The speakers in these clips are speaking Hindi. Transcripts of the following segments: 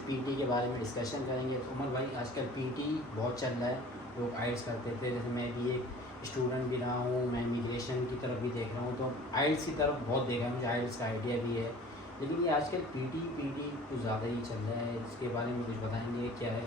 पीटी के बारे में डिस्कशन करेंगे। तो उमर भाई, आजकल पीटी बहुत चल रहा है, लोग आइल्स करते थे, जैसे मैं भी एक स्टूडेंट भी रहा हूँ, मैं इमिग्रेशन की तरफ भी देख रहा हूँ, तो आइल्स की तरफ बहुत देखा है, मुझे आइल्स का आइडिया भी है। लेकिन ये आजकल पीटी कुछ ज़्यादा ही चल रहा है, इसके बारे में कुछ बताएंगे क्या है?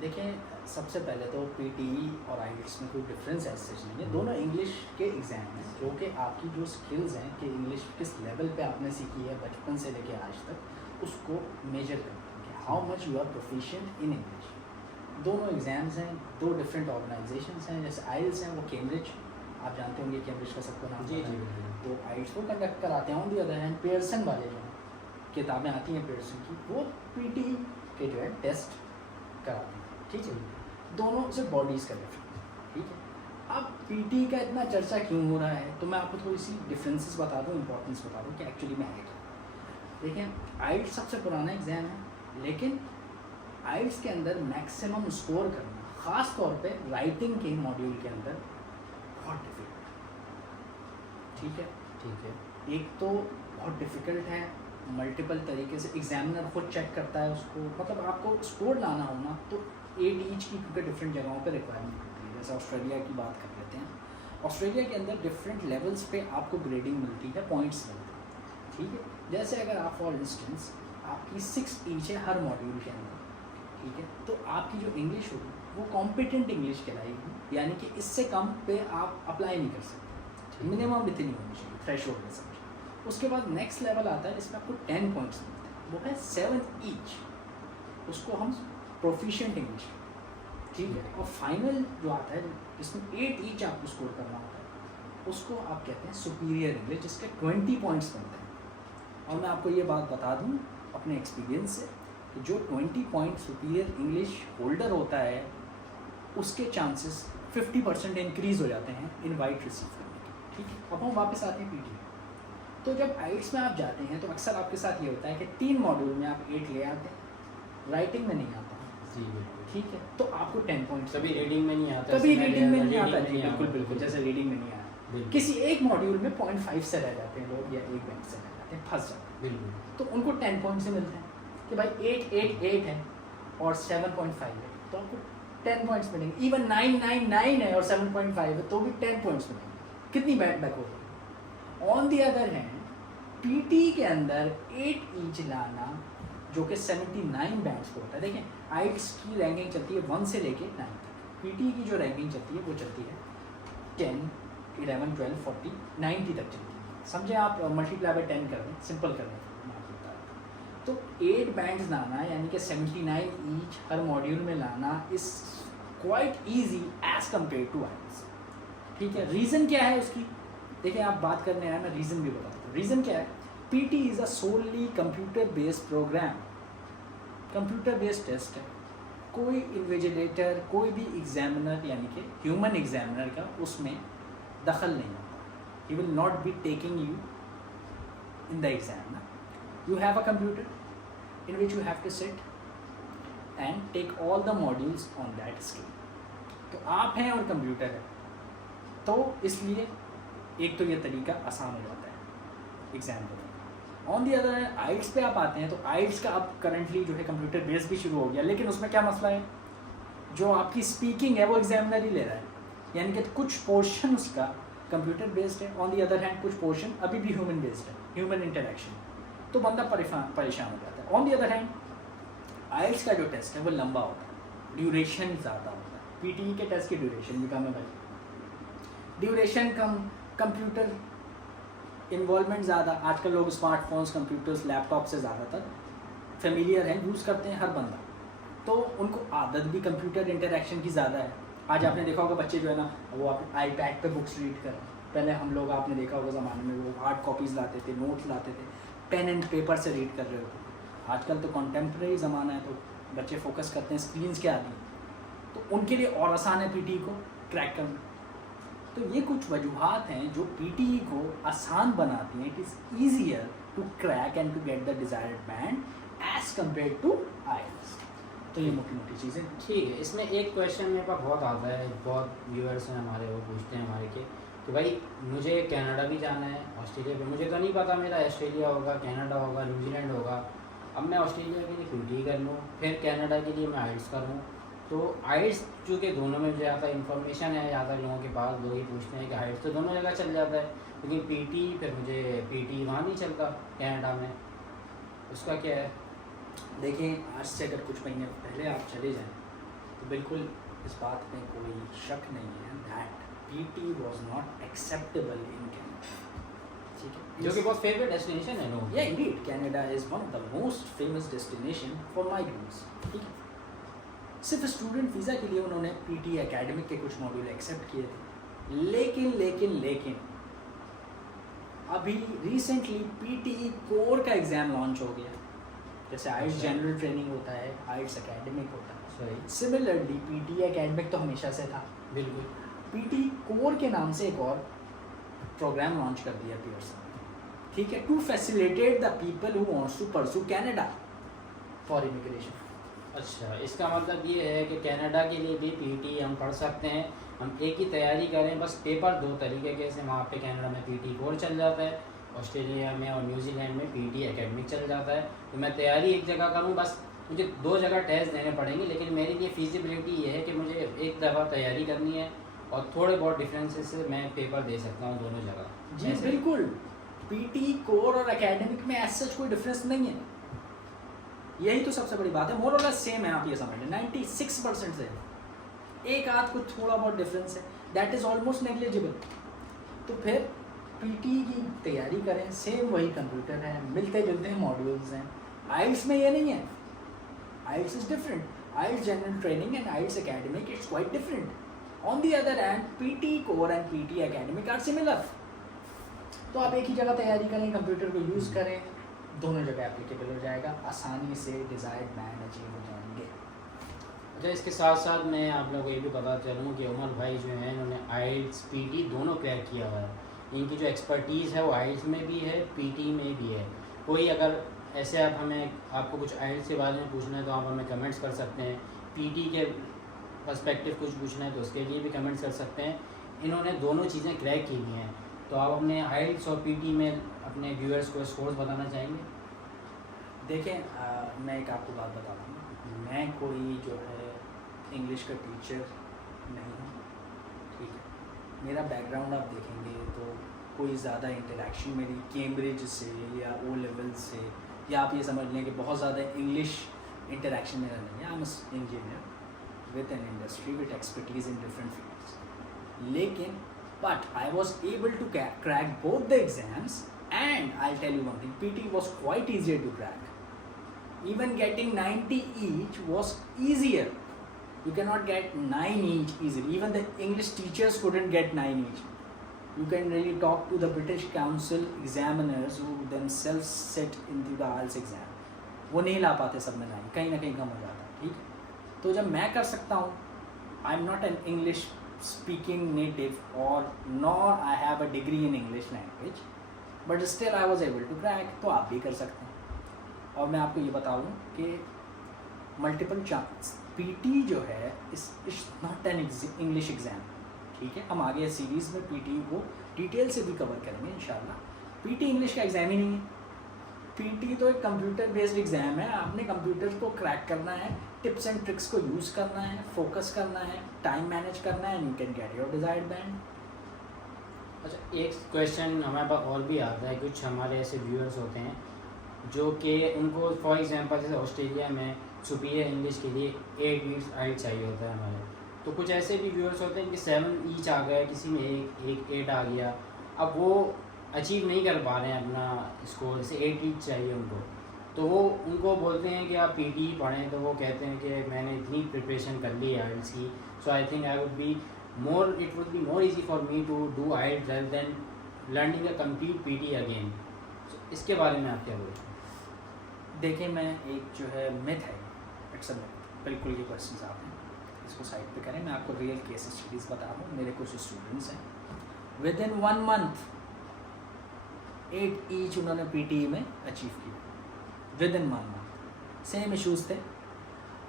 देखें, सबसे पहले तो पीटीई और आइल्स में कोई डिफरेंस ऐसे नहीं है, दोनों इंग्लिश के एग्ज़ाम हैं जो कि आपकी जो स्किल्स हैं कि इंग्लिश किस लेवल पे आपने सीखी है बचपन से लेके आज तक, उसको मेजर करते हैं कि how much you are proficient in English. दोनों एग्ज़ाम्स हैं, दो डिफरेंट ऑर्गेनाइजेशंस हैं। जैसे आइल्स हैं वो कैम्ब्रिज, आप जानते होंगे कैम्ब्रिज का सबको नाम जी पता जी है, बिल्कुल। तो आइल्स वो कंडक्ट कराते हैं। On the other hand Pearson वाले जो हैं, किताबें आती हैं पेयरसन की, वो पीटीई के जो है टेस्ट कराते हैं। ठीक है, दोनों से बॉडीज़ का डिफरेंस। ठीक है, अब पीटी का इतना चर्चा क्यों हो रहा है, तो मैं आपको थोड़ी सी डिफरेंसेस बता दूं, इंपॉर्टेंस बता दूं कि एक्चुअली में है क्या। देखें, आइल्स सबसे पुराना एग्ज़ाम है, लेकिन आइल्स के अंदर मैक्सिमम स्कोर करना, ख़ास तौर पे राइटिंग के मॉड्यूल के अंदर, बहुत डिफ़िकल्ट। ठीक है, एक तो बहुत डिफ़िकल्ट है, मल्टीपल तरीके से एग्जामिनर खुद चेक करता है उसको, मतलब आपको स्कोर लाना हो ना तो 8 ईच की, क्योंकि डिफरेंट जगहों पे रिक्वायरमेंट होती है। जैसे ऑस्ट्रेलिया की बात कर लेते हैं, ऑस्ट्रेलिया के अंदर डिफरेंट लेवल्स पे आपको ग्रेडिंग मिलती है, पॉइंट्स मिलते हैं। ठीक है, जैसे अगर आप फॉर इंस्टेंस आपकी 6 ईच है हर मॉड्यूल के अंदर, ठीक है, तो आपकी जो इंग्लिश होगी वो कॉम्पिटेंट इंग्लिश कहलाएगी, यानी कि इससे कम पे आप अप्लाई नहीं कर सकते, मिनिमम इतनी होनी चाहिए, थ्रेश होल्ड में समझ। उसके बाद नेक्स्ट लेवल आता है जिसमें आपको 10 पॉइंट्स मिलते हैं, वो है 7 ईच, उसको हम प्रोफिशिएंट इंग्लिश। ठीक है, और फाइनल जो आता है जिसमें 8 ईच आपको स्कोर करना होता है, उसको आप कहते हैं सुपीरियर इंग्लिश, जिसके 20 पॉइंट्स बनते हैं। और मैं आपको ये बात बता दूं अपने एक्सपीरियंस से कि जो 20 पॉइंट सुपीरियर इंग्लिश होल्डर होता है उसके चांसेस 50% इंक्रीज़ हो जाते हैं इनवाइट रिसीव करने के। ठीक है, अब हम वापस आते हैं पीटी। तो जब आइल्स में आप जाते हैं तो अक्सर आपके साथ ये होता है कि 3 मॉड्यूल में आप 8 ले आते हैं, राइटिंग में नहीं आता। जी बिल्कुल। ठीक है, तो आपको 10 पॉइंट्स, कभी रीडिंग में नहीं आता, कभी इसमें रीडिंग में नहीं रीडिंग आता। नहीं बिल्कुल आता। बिल्कुल, जैसे रीडिंग में नहीं आया, बिल्कुल। किसी एक मॉड्यूल में 0.5 से रह जाते हैं लोग, या 1 बैंक से रह जाते हैं, फंस जाते हैं, बिल्कुल। तो उनको 10 पॉइंट से मिलते हैं कि भाई 8 8 8 है और 7.5 है, तो आपको 10 पॉइंट्स मिलेंगे। इवन 9 है और 7.5 है तो भी 10 पॉइंट्स मिलेंगे। कितनी बैक हो गई। On the other hand PT के अंदर 8 ईच लाना, जो कि 79 बैंड्स को होता है। देखें, आइल्स की रैंकिंग चलती है 1 से लेके 9 तक, पीटी की जो रैंकिंग चलती है वो चलती है 10, 11, 12, 40, 90 तक चलती है। समझे आप, मल्टीप्लाई बाय 10 कर दें, सिंपल कर दें, मैं आपको बता रहा हूँ। तो 8 बैंड्स लाना यानी कि 79 ईच हर मॉड्यूल में लाना is quite easy as compare to IELTS. ठीक है, रीज़न क्या है उसकी? देखिए, आप बात करने आए, मैं रीज़न भी बताता हूँ। रीज़न क्या है? PT is a solely computer based program, computer based test है। कोई इन्विजिलेटर, कोई भी एग्जामिनर यानी कि ह्यूमन एग्जामिनर का उसमें दखल नहीं होता। He will not be taking you in the exam. You have a computer in which you have to sit and take all the modules on that skill. तो आप हैं और कंप्यूटर है, तो इसलिए एक तो ये तरीका आसान हो जाता है एग्जाम देने का। ऑन दी अदर हैंड आइल्स पे आप आते हैं तो आइल्स का अब करंटली जो है कंप्यूटर बेस भी शुरू हो गया, लेकिन उसमें क्या मसला है, जो आपकी स्पीकिंग है वो एग्जामिनर ही ले रहा है, यानी कि कुछ पोर्शन उसका कंप्यूटर बेस्ड है, ऑन दी अदर हैंड कुछ पोर्शन अभी भी ह्यूमन बेस्ड है, ह्यूमन इंटरेक्शन, तो बंदा परेशान हो जाता है। ऑन दी अदर हैंड आइल्स का जो टेस्ट है वो लंबा होता है, ड्यूरेशन ज़्यादा होता है। पीटी के टेस्ट की ड्यूरेशन भी कम है भाई, ड्यूरेशन कम, कंप्यूटर इन्वॉल्वमेंट ज़्यादा। आजकल लोग स्मार्टफोन्स, कंप्यूटर्स, लैपटॉप से ज़्यादातर फेमिलियर हैं, यूज़ करते हैं हर बंदा, तो उनको आदत भी कंप्यूटर इंटरेक्शन की ज़्यादा है। आज आपने देखा होगा बच्चे जो है ना वो आप आईपैड पे बुक्स रीड कर, पहले हम लोग आपने देखा होगा ज़माने में वो हार्ड कॉपीज़ लाते थे, नोट्स लाते थे, पेन एंड पेपर से रीड कर रहे होते थे। आजकल तो कॉन्टेम्प्रेरी ज़माना है, तो बच्चे फोकस करते हैं स्क्रीन्स के आदि, तो उनके लिए और आसान है पीटी को क्रैक करना। तो ये कुछ वजूहात हैं जो पीटी को आसान बनाती हैं। It is easier to crack and to get the desired band as compare to IELTS. तो ये मोटी मोटी चीज़ें। ठीक है, इसमें एक क्वेश्चन मेरे पास बहुत आता है, बहुत व्यूअर्स हैं हमारे, वो पूछते हैं हमारे के कि भाई मुझे कनाडा भी जाना है, ऑस्ट्रेलिया भी, मुझे तो नहीं पता मेरा ऑस्ट्रेलिया होगा, कनाडा होगा, न्यूजीलैंड होगा, अब मैं ऑस्ट्रेलिया के लिए पीटी कर लूँ, फिर कनाडा के लिए मैं आइल्स करूँ, तो आइल्स चूँकि दोनों में ज़्यादा इन्फॉर्मेशन है, ज़्यादा लोगों के पास लोग ही पूछते हैं कि आइल्स तो दोनों जगह चल जाता है, लेकिन पीटी फिर मुझे पीटी वहाँ नहीं चलता कनाडा में, उसका क्या है? देखिए, आज से अगर कुछ महीने पहले आप चले जाएं तो बिल्कुल इस बात में कोई शक नहीं है that PT was not acceptable in Canada, ठीक है, जो कि बहुत फेवरेट डेस्टिनेशन है लोगों या Indeed Canada is one of the most famous destination for migrants, ठीक है। सिर्फ स्टूडेंट वीज़ा के लिए उन्होंने पीटी एकेडमिक के कुछ मॉड्यूल एक्सेप्ट किए थे, लेकिन अभी रिसेंटली पीटी कोर का एग्ज़ाम लॉन्च हो गया। जैसे आइट्स जनरल ट्रेनिंग होता है, आइट्स एकेडमिक होता है, सही, सिमिलरली पीटी एकेडमिक तो हमेशा से था, बिल्कुल। पीटी कोर के नाम से एक और प्रोग्राम लॉन्च कर दिया पियर्सन ने, ठीक है, to facilitate the people who wants to pursue Canada for immigration. अच्छा, इसका मतलब ये है कि कनाडा के लिए भी पीटी हम पढ़ सकते हैं, हम एक ही तैयारी करें, बस पेपर दो तरीके के से वहाँ पे कनाडा में पीटी कोर चल जाता है, ऑस्ट्रेलिया में और न्यूजीलैंड में पीटी एकेडमिक चल जाता है, तो मैं तैयारी एक जगह करूँ, बस मुझे दो जगह टेस्ट देने पड़ेंगे, लेकिन मेरे लिए फिजिबिलिटी ये है कि मुझे एक दफ़ा तैयारी करनी है और थोड़े बहुत डिफरेंसेस से मैं पेपर दे सकता हूँ दोनों जगह। जी बिल्कुल, पीटी कोर और एकेडमिक में ऐसा कोई डिफरेंस नहीं है, यही तो सबसे बड़ी बात है, मोर और लेस सेम है, आप ये समझ लें 96% से एक आध कुछ थोड़ा बहुत डिफरेंस है, दैट इज़ ऑलमोस्ट नेग्लिजिबल। तो फिर पीटी की तैयारी करें, सेम वही कंप्यूटर है, मिलते जुलते मॉड्यूल्स हैं। आइल्स में ये नहीं है, IELTS is different, IELTS general training and IELTS academic it's quite different. On the other hand PT core and PT academic are similar. तो आप एक ही जगह तैयारी करें, कंप्यूटर को यूज़ करें, दोनों जगह एप्लीकेबल हो जाएगा, आसानी से डिज़ायर्ड बैंड अचीव हो जाएंगे। अच्छा, इसके साथ साथ मैं आप लोगों को ये भी पता चलूँ कि उमर भाई जो हैं इन्होंने आइल्स पीटी दोनों क्रैक किया हुआ है, इनकी जो एक्सपर्टीज़ है वो आइल्स में भी है, पीटी में भी है। कोई अगर ऐसे आप हमें आपको कुछ आइल्स के बारे में पूछना है तो आप हमें कमेंट्स कर सकते हैं, पीटी के पर्सपेक्टिव कुछ पूछना है तो उसके लिए भी कमेंट्स कर सकते हैं। इन्होंने दोनों चीज़ें क्रैक की हुई हैं, तो आप अपने आइल्स और पीटी में अपने व्यूअर्स को स्कोर्स बताना चाहेंगे? देखें, मैं एक आपको बात बता दूँ, मैं कोई जो है इंग्लिश का टीचर नहीं हूँ, ठीक है, मेरा बैकग्राउंड आप देखेंगे तो कोई ज़्यादा इंटरेक्शन मेरी कैम्ब्रिज से या ओ लेवल से, या आप ये समझ लें कि बहुत ज़्यादा इंग्लिश इंटरेक्शन मेरा नहीं है। I am engineer with an industry with expertise in different fields, लेकिन but I was able to crack both the exams, and I'll tell you one thing, PT was quite easier to crack. Even getting 90 each was easier. You cannot get 9 each easily. Even the English teachers couldn't get 9 each. You can really talk to the British Council examiners who themselves sit into the IELTS exam. वो नहीं ला पाते सब में 9, कहीं ना कहीं कम हो जाता है, ठीक है। तो जब मैं कर सकता हूँ, I am not an English speaking native or nor I have a degree in English language, but still I was able to crack, तो आप भी कर सकते हैं। और मैं आपको ये बताऊँ कि मल्टीपल चांस पीटी जो है इस नॉट एन इंग्लिश एग्ज़ाम, ठीक है, हम आगे सीरीज़ में पीटी को डिटेल से भी कवर करेंगे इंशाल्लाह। पीटी इंग्लिश का एग्ज़ाम ही नहीं है, पीटी तो एक कंप्यूटर बेस्ड एग्ज़ाम है, आपने कंप्यूटर को क्रैक करना है, टिप्स एंड ट्रिक्स को यूज़ करना है, फोकस करना है, टाइम मैनेज करना है, you can get your desired band. अच्छा, एक क्वेश्चन हमारे पास और भी आता है, कुछ हमारे ऐसे व्यूअर्स होते हैं जो कि उनको फॉर एग्जांपल जैसे ऑस्ट्रेलिया में सुपीरियर इंग्लिश के लिए 8 वीक्स आइल्स चाहिए होता है हमारे, तो कुछ ऐसे भी व्यूअर्स होते हैं कि 7 ईच आ गए, किसी में एक 8 आ गया, अब वो अचीव नहीं कर पा रहे हैं अपना स्कोर, जैसे 8 ईच चाहिए उनको, तो वो उनको बोलते हैं कि आप पीटी पढ़ें, तो वो कहते हैं कि मैंने इतनी प्रिपरेशन कर ली है आइल्स की, so I think it would be more easy for me to do IELTS rather than learning a complete PT again. इसके बारे में आप क्या बोलते हैं? देखिए, मैं एक जो है मिथ है, इट्स अ मिथ, बिल्कुल ये क्वेश्चन आप हैं, इसको साइड पे करें। मैं आपको रियल केस स्टडीज़ बता रहा हूँ, मेरे कुछ स्टूडेंट्स हैं, विद इन 1 मंथ 8 ईच उन्होंने पीटी में अचीव किया, with in 1 month. Same issues थे,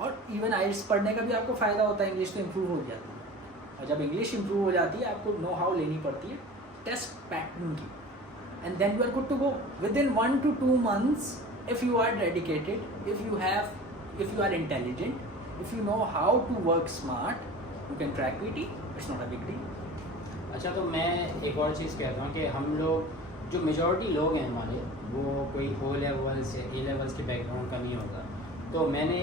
और इवन आइल्स पढ़ने का भी आपको फ़ायदा होता है, इंग्लिश तो इम्प्रूव हो जाती है, और जब इंग्लिश इम्प्रूव हो जाती है आपको नो हाउ लेनी पड़ती है टेस्ट पैटर्न की, and then you are good to go. Within 1 to 2 months if you are dedicated, if you are intelligent, if you know how to work smart, you can crack PT. It's not a big deal. अच्छा, तो मैं एक और चीज़ कहता हूँ कि हम लोग जो मेजॉरिटी लोग हैं हमारे, वो कोई O लेवल्स या A लेवल्स के बैकग्राउंड का नहीं होता। तो मैंने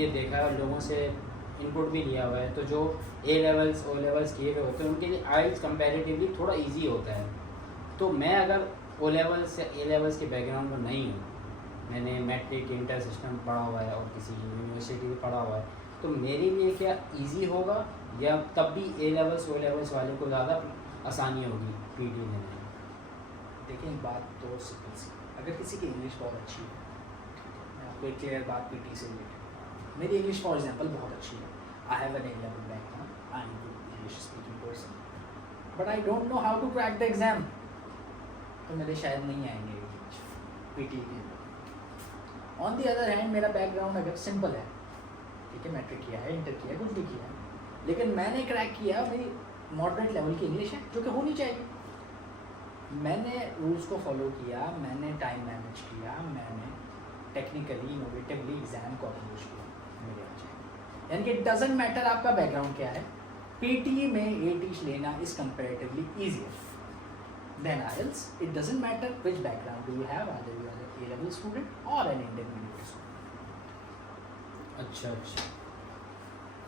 ये देखा है और लोगों से इनपुट भी लिया हुआ है, तो जो A लेवल्स O लेवल्स किए हुए होते हैं उनके लिए आइल्स कंपैरेटिवली थोड़ा इजी होता है। तो मैं अगर O लेवल्स या A लेवल्स के बैकग्राउंड में नहीं हूँ, मैंने मैट्रिक इंटर सिस्टम पढ़ा हुआ है और किसी यूनिवर्सिटी में पढ़ा हुआ है, तो मेरे लिए क्या इजी होगा या तब भी A लेवल्स O लेवल्स वाले को ज़्यादा आसानी होगी PT लेने में? देखिए एक बात तो सिंपल सी, अगर किसी की इंग्लिश बहुत अच्छी है, मैं आपको एक क्लियर बात PT से रिलेटेड, मेरी इंग्लिश फॉर एग्जांपल बहुत अच्छी है, I have an A level background, I am good English speaking person, but I don't know how to crack the exam, तो मेरे शायद नहीं आएंगे PT के। ऑन दी अदर हैंड मेरा बैकग्राउंड अगर सिंपल है, ठीक है, मैट्रिक किया है, इंटर किया है, कुछ भी किया है, लेकिन मैंने क्रैक किया, मेरी मॉडरेट लेवल की इंग्लिश है जो कि होनी चाहिए, मैंने रूल्स को फॉलो किया, मैंने टाइम मैनेज किया, मैंने टेक्निकली इनोवेटिवली एग्जाम को अप्रोच किया, मेरे आ जाए। यानी कि इट डजेंट मैटर आपका बैकग्राउंड क्या है, PT में AT लेना is comparatively easier than IELTS. It doesn't matter which background do you have, either you are an A level student or an intermediate student. अच्छा अच्छा।